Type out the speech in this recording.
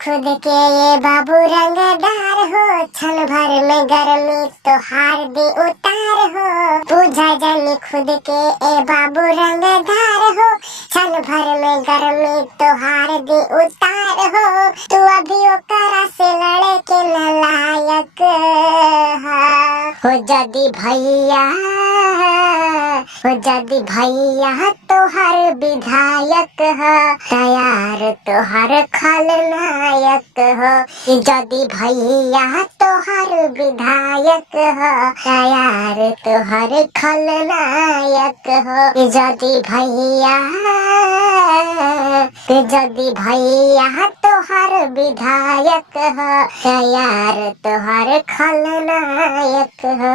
खुद के ये बाबू रंगदार हो, क्षण भर में गर्मी तो हार दे उतार हो। पूजा जानी खुद के ए बाबू रंगदार हो, क्षण भर में गर्मी तो हार दे उतार हो। तू अभी ओकरा से लड़े के नालायक हो जदी भैया, हो जदी भैया तोहर विधायक हो, तैयार तोहर खलनायक हो। जदी भैया तोहर विधायक हो, तैयार तोहर खलनायक हो। जदी भैया, जदी भैया तोहर विधायक हो, तैयार तोहर खलनायक हो।